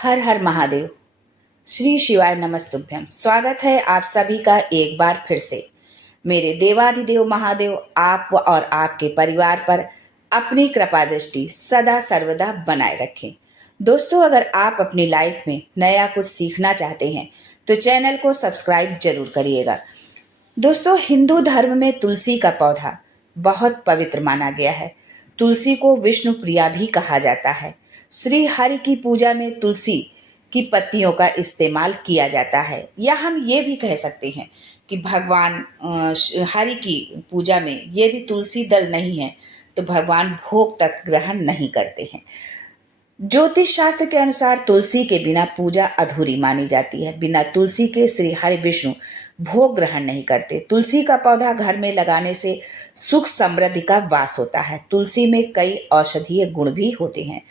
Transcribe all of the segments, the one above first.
हर हर महादेव। श्री शिवाय नमस्तुभ्यम। स्वागत है आप सभी का एक बार फिर से। मेरे देवाधिदेव महादेव आप और आपके परिवार पर अपनी कृपा दृष्टि सदा सर्वदा बनाए रखें। दोस्तों, अगर आप अपनी लाइफ में नया कुछ सीखना चाहते हैं तो चैनल को सब्सक्राइब जरूर करिएगा। दोस्तों, हिंदू धर्म में तुलसी का पौधा बहुत पवित्र माना गया है। तुलसी को विष्णु प्रिया भी कहा जाता है। श्री हरि की पूजा में तुलसी की पत्तियों का इस्तेमाल किया जाता है, या हम ये भी कह सकते हैं कि भगवान हरि की पूजा में यदि तुलसी दल नहीं है तो भगवान भोग तक ग्रहण नहीं करते हैं। ज्योतिष शास्त्र के अनुसार तुलसी के बिना पूजा अधूरी मानी जाती है। बिना तुलसी के श्री हरि विष्णु भोग ग्रहण नहीं करते। तुलसी का पौधा घर में लगाने से सुख समृद्धि का वास होता है। तुलसी में कई औषधीय गुण भी होते हैं।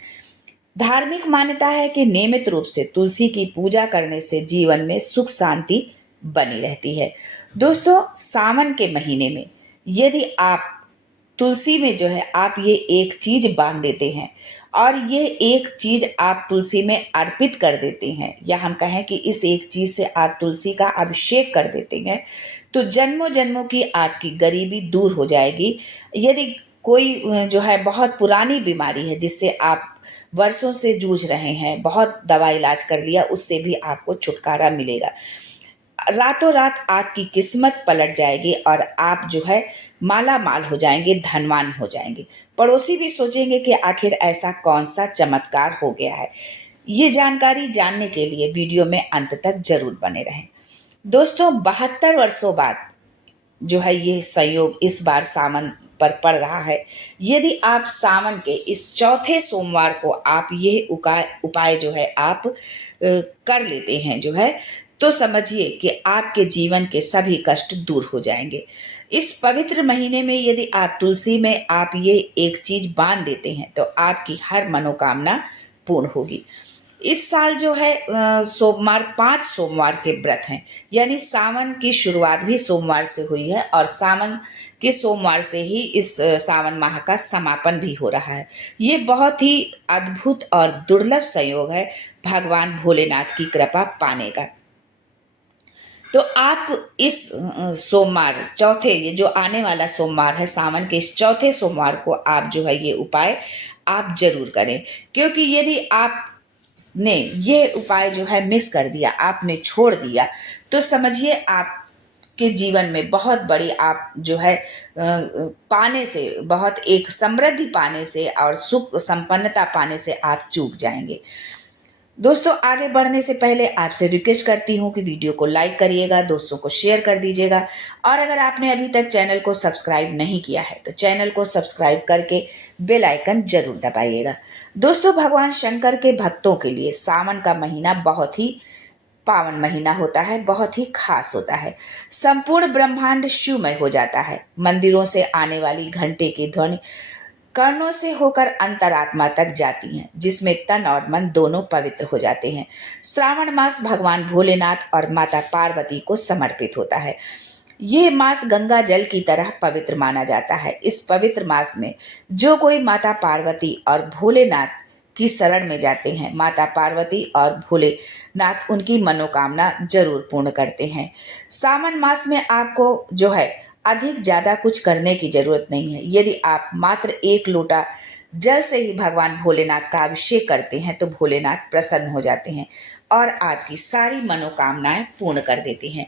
धार्मिक मान्यता है कि नियमित रूप से तुलसी की पूजा करने से जीवन में सुख शांति बनी रहती है। दोस्तों, सावन के महीने में यदि आप तुलसी में जो है आप ये एक चीज बांध देते हैं और ये एक चीज आप तुलसी में अर्पित कर देते हैं, या हम कहें कि इस एक चीज से आप तुलसी का अभिषेक कर देते हैं, तो जन्मों जन्मों की आपकी गरीबी दूर हो जाएगी। यदि कोई जो है बहुत पुरानी बीमारी है जिससे आप वर्षों से जूझ रहे हैं, बहुत दवा इलाज कर लिया, उससे भी आपको छुटकारा मिलेगा। रातों रात आपकी किस्मत पलट जाएगी और आप जो है माला माल हो जाएंगे, धनवान हो जाएंगे। पड़ोसी भी सोचेंगे कि आखिर ऐसा कौन सा चमत्कार हो गया है। ये जानकारी जानने के लिए वीडियो में अंत तक जरूर बने रहें। दोस्तों, 72 वर्षों बाद जो है ये संयोग इस बार सावन पर पड़ रहा है। यदि आप सावन के इस चौथे सोमवार को आप ये उपाय जो है आप कर लेते हैं जो है, तो समझिए कि आपके जीवन के सभी कष्ट दूर हो जाएंगे। इस पवित्र महीने में यदि आप तुलसी में आप ये एक चीज बांध देते हैं तो आपकी हर मनोकामना पूर्ण होगी। इस साल जो है सोमवार 5 सोमवार के व्रत हैं, यानी सावन की शुरुआत भी सोमवार से हुई है और सावन के सोमवार से ही इस सावन माह का समापन भी हो रहा है। ये बहुत ही अद्भुत और दुर्लभ संयोग है भगवान भोलेनाथ की कृपा पाने का। तो आप इस सोमवार चौथे, ये जो आने वाला सोमवार है सावन के इस चौथे सोमवार को आप जो है ये उपाय आप जरूर करें, क्योंकि यदि आप ने ये उपाय जो है मिस कर दिया, आपने छोड़ दिया, तो समझिए आपके जीवन में बहुत बड़ी आप जो है पाने से, बहुत एक समृद्धि पाने से और सुख संपन्नता पाने से आप चूक जाएंगे। दोस्तों, आगे बढ़ने से पहले आपसे रिक्वेस्ट करती हूँ कि वीडियो को लाइक करिएगा, दोस्तों को शेयर कर दीजिएगा, और अगर आपने अभी तक चैनल को सब्सक्राइब नहीं किया है तो चैनल को सब्सक्राइब करके बेल आइकन जरूर दबाइएगा। दोस्तों, भगवान शंकर के भक्तों के लिए सावन का महीना बहुत ही पावन महीना होता है, बहुत ही खास होता है। संपूर्ण ब्रह्मांड शिवमय हो जाता है। मंदिरों से आने वाली घंटे की ध्वनि कर्णों से होकर अंतरात्मा तक जाती हैं, जिसमें तन और मन दोनों पवित्र हो जाते हैं। श्रावण मास भगवान भोलेनाथ और माता पार्वती को समर्पित होता है। ये मास गंगा जल की तरह पवित्र माना जाता है। इस पवित्र मास में जो कोई माता पार्वती और भोलेनाथ की शरण में जाते हैं, माता पार्वती और भोलेनाथ उनकी मनोकामना जरूर पूर्ण करते हैं। सावन मास में आपको जो है अधिक ज्यादा कुछ करने की जरूरत नहीं है। यदि आप मात्र 1 लोटा जल से ही भगवान भोलेनाथ का अभिषेक करते हैं तो भोलेनाथ प्रसन्न हो जाते हैं और आपकी सारी मनोकामनाएं पूर्ण कर देते हैं।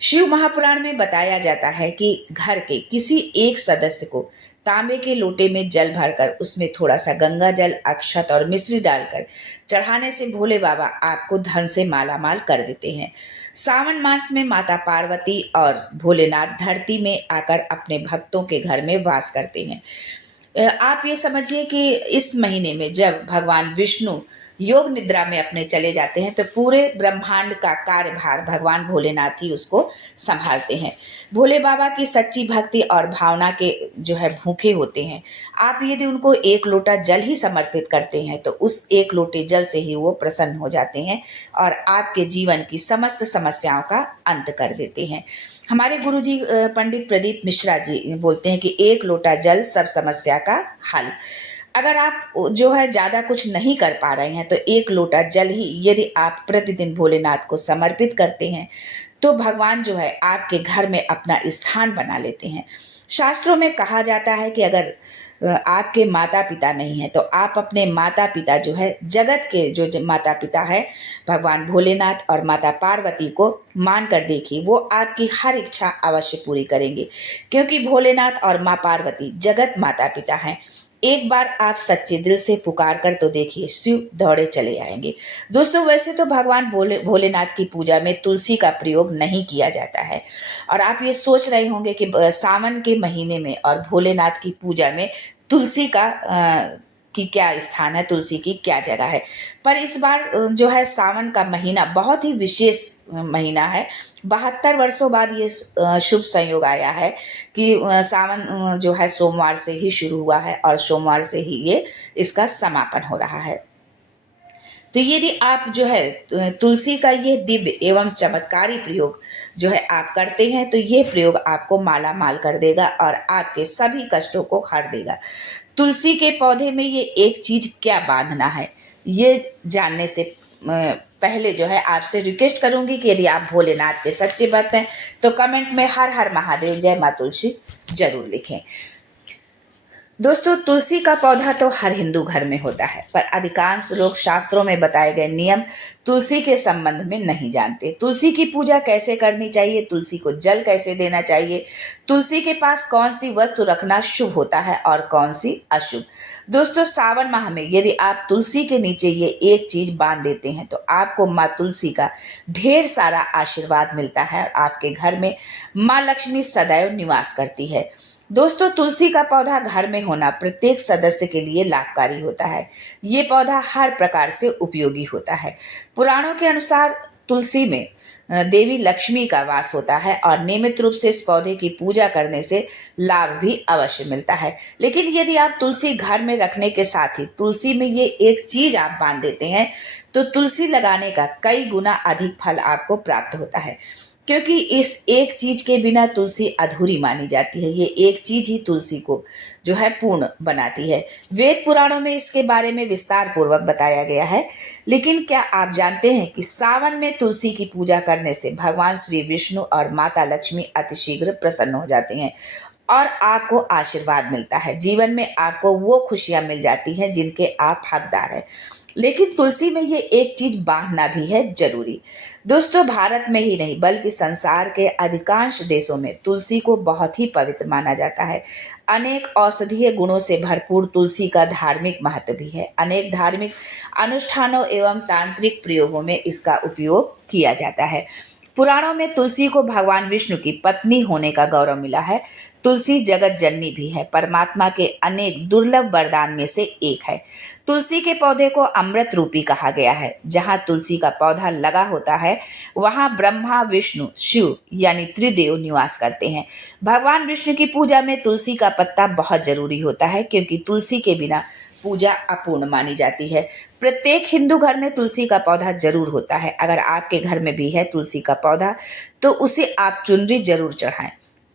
शिव महापुराण में बताया जाता है कि घर के किसी एक सदस्य को तांबे के लोटे में जल भरकर उसमें थोड़ा सा गंगा जल, अक्षत और मिश्री डालकर चढ़ाने से भोले बाबा आपको धन से मालामाल कर देते हैं। सावन मास में माता पार्वती और भोलेनाथ धरती में आकर अपने भक्तों के घर में वास करते हैं। आप ये समझिए कि इस महीने में जब भगवान विष्णु योग निद्रा में अपने चले जाते हैं तो पूरे ब्रह्मांड का कार्यभार भगवान भोलेनाथ ही उसको संभालते हैं। भोले बाबा की सच्ची भक्ति और भावना के जो है भूखे होते हैं। आप यदि उनको 1 लोटा जल ही समर्पित करते हैं तो उस 1 लोटे जल से ही वो प्रसन्न हो जाते हैं और आपके जीवन की समस्त समस्याओं का अंत कर देते हैं। हमारे गुरुजी पंडित प्रदीप मिश्रा जी बोलते हैं कि 1 लोटा जल सब समस्या का हल। अगर आप जो है ज़्यादा कुछ नहीं कर पा रहे हैं तो एक लोटा जल ही यदि आप प्रतिदिन भोलेनाथ को समर्पित करते हैं तो भगवान जो है आपके घर में अपना स्थान बना लेते हैं। शास्त्रों में कहा जाता है कि अगर आपके माता पिता नहीं है तो आप अपने माता पिता जो है जगत के जो माता पिता है भगवान भोलेनाथ और माता पार्वती को मान कर देखिए, वो आपकी हर इच्छा अवश्य पूरी करेंगे, क्योंकि भोलेनाथ और माँ पार्वती जगत माता पिता हैं। एक बार आप सच्चे दिल से पुकार कर तो देखिए, शिव दौड़े चले आएंगे। दोस्तों, वैसे तो भगवान भोलेनाथ की पूजा में तुलसी का प्रयोग नहीं किया जाता है, और आप ये सोच रहे होंगे कि सावन के महीने में और भोलेनाथ की पूजा में तुलसी का की क्या स्थान है, तुलसी की क्या जगह है। पर इस बार जो है सावन का महीना बहुत ही विशेष महीना है। 72 वर्षों बाद ये शुभ संयोग आया है कि सावन जो है सोमवार से ही शुरू हुआ है और सोमवार से ही ये इसका समापन हो रहा है। तो यदि आप जो है तुलसी का ये दिव्य एवं चमत्कारी प्रयोग जो है आप करते हैं तो ये प्रयोग आपको माला माल कर देगा और आपके सभी कष्टों को हर देगा। तुलसी के पौधे में ये एक चीज क्या बांधना है, ये जानने से पहले जो है आपसे रिक्वेस्ट करूंगी कि यदि आप भोलेनाथ के सच्चे भक्त हैं तो कमेंट में हर हर महादेव जय माँ तुलसी जरूर लिखें। दोस्तों, तुलसी का पौधा तो हर हिंदू घर में होता है, पर अधिकांश लोग शास्त्रों में बताए गए नियम तुलसी के संबंध में नहीं जानते। तुलसी की पूजा कैसे करनी चाहिए, तुलसी को जल कैसे देना चाहिए, तुलसी के पास कौन सी वस्तु रखना शुभ होता है और कौन सी अशुभ। दोस्तों, सावन माह में यदि आप तुलसी के नीचे ये एक चीज बांध देते हैं तो आपको माँ तुलसी का ढेर सारा आशीर्वाद मिलता है और आपके घर में माँ लक्ष्मी सदैव निवास करती है। दोस्तों, तुलसी का पौधा घर में होना प्रत्येक सदस्य के लिए लाभकारी होता है। ये पौधा हर प्रकार से उपयोगी होता है। पुराणों के अनुसार तुलसी में देवी लक्ष्मी का वास होता है और नियमित रूप से इस पौधे की पूजा करने से लाभ भी अवश्य मिलता है। लेकिन यदि आप तुलसी घर में रखने के साथ ही तुलसी में ये एक चीज आप बांध देते हैं तो तुलसी लगाने का कई गुना अधिक फल आपको प्राप्त होता है, क्योंकि इस एक चीज के बिना तुलसी अधूरी मानी जाती है। ये एक चीज ही तुलसी को जो है पूर्ण बनाती है। वेद पुराणों में इसके बारे में विस्तार पूर्वक बताया गया है। लेकिन क्या आप जानते हैं कि सावन में तुलसी की पूजा करने से भगवान श्री विष्णु और माता लक्ष्मी अतिशीघ्र प्रसन्न हो जाते हैं और आपको आशीर्वाद मिलता है। जीवन में आपको वो खुशियां मिल जाती हैं जिनके आप हकदार हैं। लेकिन तुलसी में ये एक चीज बांधना भी है जरूरी। दोस्तों, भारत में ही नहीं बल्कि संसार के अधिकांश देशों में तुलसी को बहुत ही पवित्र माना जाता है। अनेक औषधीय गुणों से भरपूर तुलसी का धार्मिक महत्व भी है। अनेक धार्मिक अनुष्ठानों एवं तांत्रिक प्रयोगों में इसका उपयोग किया जाता है। पुराणों में तुलसी को भगवान विष्णु की पत्नी होने का गौरव मिला है। तुलसी जगत जननी भी है, परमात्मा के अनेक दुर्लभ वरदान में से एक है। तुलसी के पौधे को अमृत रूपी कहा गया है। जहाँ तुलसी का पौधा लगा होता है वहाँ ब्रह्मा विष्णु शिव यानी त्रिदेव निवास करते हैं। भगवान विष्णु की पूजा में तुलसी का पत्ता बहुत जरूरी होता है, क्योंकि तुलसी के बिना पूजा अपूर्ण मानी जाती है। प्रत्येक हिंदू घर में तुलसी का पौधा जरूर होता है। अगर आपके घर में भी है तुलसी का पौधा तो उसे आप चुनरी जरूर चढ़ाएं।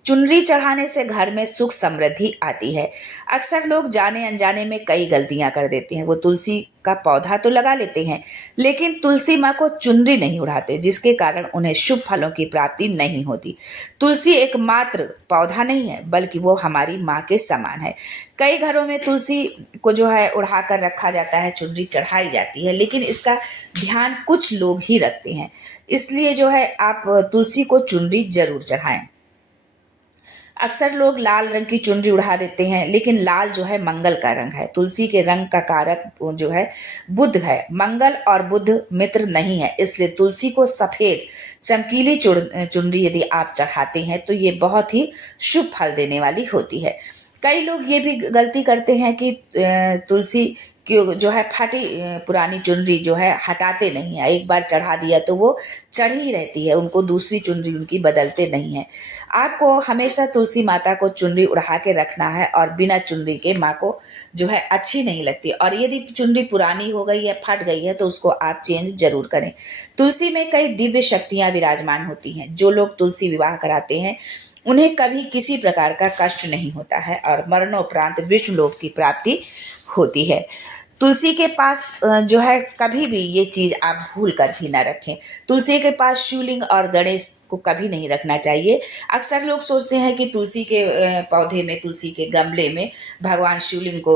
चुनरी चढ़ाने से घर में सुख समृद्धि आती है। अक्सर लोग जाने अनजाने में कई गलतियां कर देते हैं। वो तुलसी का पौधा तो लगा लेते हैं लेकिन तुलसी माँ को चुनरी नहीं उड़ाते, जिसके कारण उन्हें शुभ फलों की प्राप्ति नहीं होती। तुलसी एकमात्र पौधा नहीं है बल्कि वो हमारी माँ के समान है। कई घरों में तुलसी को जो है उड़ा कर रखा जाता है, चुनरी चढ़ाई जाती है, लेकिन इसका ध्यान कुछ लोग ही रखते हैं। इसलिए जो है आप तुलसी को चुनरी जरूर चढ़ाएं। अक्सर लोग लाल रंग की चुनरी उड़ा देते हैं, लेकिन लाल जो है मंगल का रंग है। तुलसी के रंग का कारक जो है बुध है। मंगल और बुध मित्र नहीं है, इसलिए तुलसी को सफेद चमकीली चुनरी यदि आप चढ़ाते हैं तो ये बहुत ही शुभ फल देने वाली होती है। कई लोग ये भी गलती करते हैं कि तुलसी की जो है फटी पुरानी चुनरी जो है हटाते नहीं है। एक बार चढ़ा दिया तो वो चढ़ी रहती है, उनको दूसरी चुनरी उनकी बदलते नहीं है। आपको हमेशा तुलसी माता को चुनरी उड़ा के रखना है और बिना चुनरी के माँ को जो है अच्छी नहीं लगती। और यदि चुनरी पुरानी हो गई है, फट गई है, तो उसको आप चेंज जरूर करें। तुलसी में कई दिव्य शक्तियाँ विराजमान होती हैं। जो लोग तुलसी विवाह कराते हैं उन्हें कभी किसी प्रकार का कष्ट नहीं होता है और मरणोपरांत विष्णु लोक की प्राप्ति होती है। तुलसी के पास जो है कभी भी ये चीज़ आप भूल कर भी ना रखें। तुलसी के पास शिवलिंग और गणेश को कभी नहीं रखना चाहिए। अक्सर लोग सोचते हैं कि तुलसी के पौधे में, तुलसी के गमले में भगवान शिवलिंग को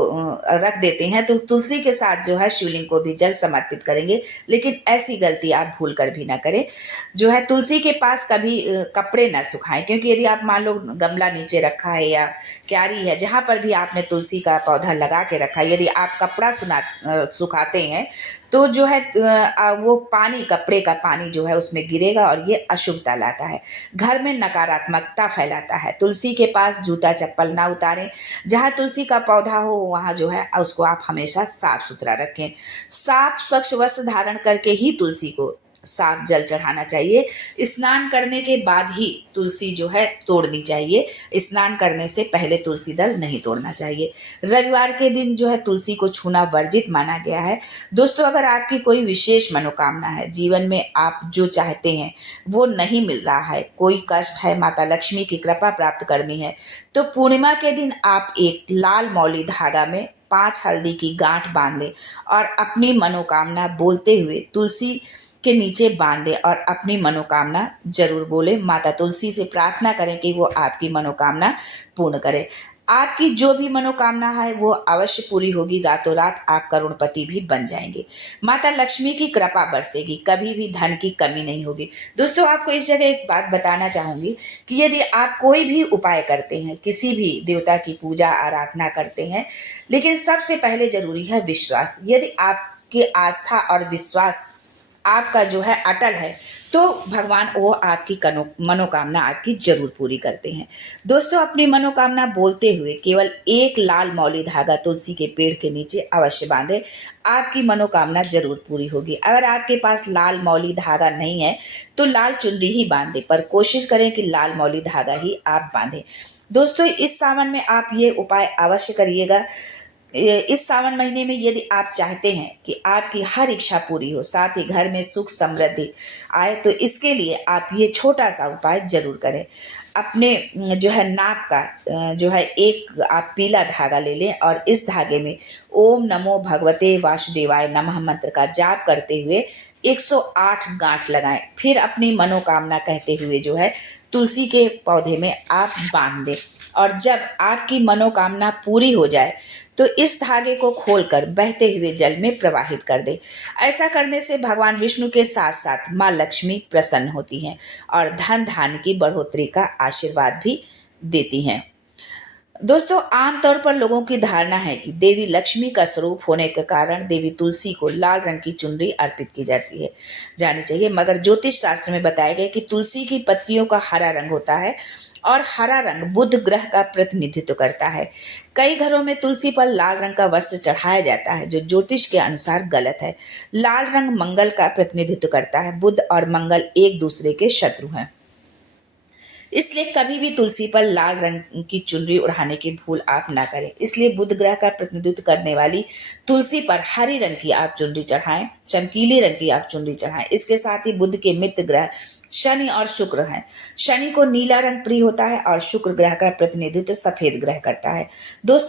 रख देते हैं, तो तुलसी के साथ जो है शिवलिंग को भी जल समर्पित करेंगे, लेकिन ऐसी गलती आप भूल कर भी ना करें। जो है तुलसी के पास कभी कपड़े ना सुखाएं, क्योंकि यदि आप मान लो गमला नीचे रखा है या क्यारी है, जहाँ पर भी आपने तुलसी का पौधा लगा के रखा है, यदि आप कपड़ा सुखाते हैं तो जो है वो पानी, कपड़े का पानी जो है उसमें गिरेगा और ये अशुभता लाता है, घर में नकारात्मकता फैलाता है। तुलसी के पास जूता चप्पल ना उतारें। जहाँ तुलसी का पौधा हो वहाँ जो है उसको आप हमेशा साफ सुथरा रखें। साफ स्वच्छ वस्त्र धारण करके ही तुलसी को साफ जल चढ़ाना चाहिए। स्नान करने के बाद ही तुलसी जो है तोड़नी चाहिए। स्नान करने से पहले तुलसी दल नहीं तोड़ना चाहिए। रविवार के दिन जो है तुलसी को छूना वर्जित माना गया है। दोस्तों, अगर आपकी कोई विशेष मनोकामना है, जीवन में आप जो चाहते हैं वो नहीं मिल रहा है, कोई कष्ट है, माता लक्ष्मी की कृपा प्राप्त करनी है, तो पूर्णिमा के दिन आप एक लाल मौली धागा में 5 हल्दी की गांठ बांध लें और अपनी मनोकामना बोलते हुए तुलसी के नीचे बांध दें और अपनी मनोकामना जरूर बोले। माता तुलसी से प्रार्थना करें कि वो आपकी मनोकामना पूर्ण करे। आपकी जो भी मनोकामना है वो अवश्य पूरी होगी। रातों रात आप करोड़पति भी बन जाएंगे। माता लक्ष्मी की कृपा बरसेगी, कभी भी धन की कमी नहीं होगी। दोस्तों, आपको इस जगह एक बात बताना चाहूंगी कि यदि आप कोई भी उपाय करते हैं, किसी भी देवता की पूजा आराधना करते हैं, लेकिन सबसे पहले जरूरी है विश्वास। यदि आपकी आस्था और विश्वास आपका जो है अटल है, तो भगवान वो आपकी मनोकामना आपकी जरूर पूरी करते हैं। दोस्तों, अपनी मनोकामना बोलते हुए केवल एक लाल मौली धागा तुलसी के पेड़ के नीचे अवश्य बांधे। आपकी मनोकामना जरूर पूरी होगी। अगर आपके पास लाल मौली धागा नहीं है तो लाल चुनरी ही बांधे, पर कोशिश करें कि लाल मौली धागा ही आप बांधें। दोस्तों, इस सावन में आप ये उपाय अवश्य करिएगा। इस सावन महीने में यदि आप चाहते हैं कि आपकी हर इच्छा पूरी हो, साथ ही घर में सुख समृद्धि आए, तो इसके लिए आप ये छोटा सा उपाय जरूर करें। अपने जो है नाक का जो है एक आप पीला धागा ले लें और इस धागे में ओम नमो भगवते वासुदेवाय नमः मंत्र का जाप करते हुए 108 गांठ लगाएं। फिर अपनी मनोकामना कहते हुए जो है तुलसी के पौधे में आप बांध दें और जब आपकी मनोकामना पूरी हो जाए तो इस धागे को खोलकर बहते हुए जल में प्रवाहित कर दे। ऐसा करने से भगवान विष्णु के साथ साथ माँ लक्ष्मी प्रसन्न होती हैं और धन धान्य की बढ़ोतरी का आशीर्वाद भी देती हैं। दोस्तों, आमतौर पर लोगों की धारणा है कि देवी लक्ष्मी का स्वरूप होने के कारण देवी तुलसी को लाल रंग की चुनरी अर्पित की जाती है, जानी चाहिए। मगर ज्योतिष शास्त्र में बताया गया कि तुलसी की पत्तियों का हरा रंग होता है और हरा रंग बुध ग्रह का प्रतिनिधित्व करता है। कई घरों में तुलसी पर लाल रंग का वस्त्र चढ़ाया जाता है, जो ज्योतिष के अनुसार गलत है। लाल रंग मंगल का प्रतिनिधित्व करता है। बुध और मंगल एक दूसरे के शत्रु हैं, इसलिए कभी भी तुलसी पर लाल रंग की चुनरी उड़ाने की भूल आप ना करें। इसलिए बुध ग्रह का प्रतिनिधित्व करने वाली तुलसी पर हरी रंग की आप चुनरी चढ़ाएं, चमकीले रंग की आप चुनरी चढ़ाएं। इसके साथ ही बुध के मित्र ग्रह शनि और शुक्र हैं। शनि को नीला रंग प्रिय होता है और शुक्र ग्रह का प्रतिनिधित्व सफेद ग्रह करता है। दोस्तों,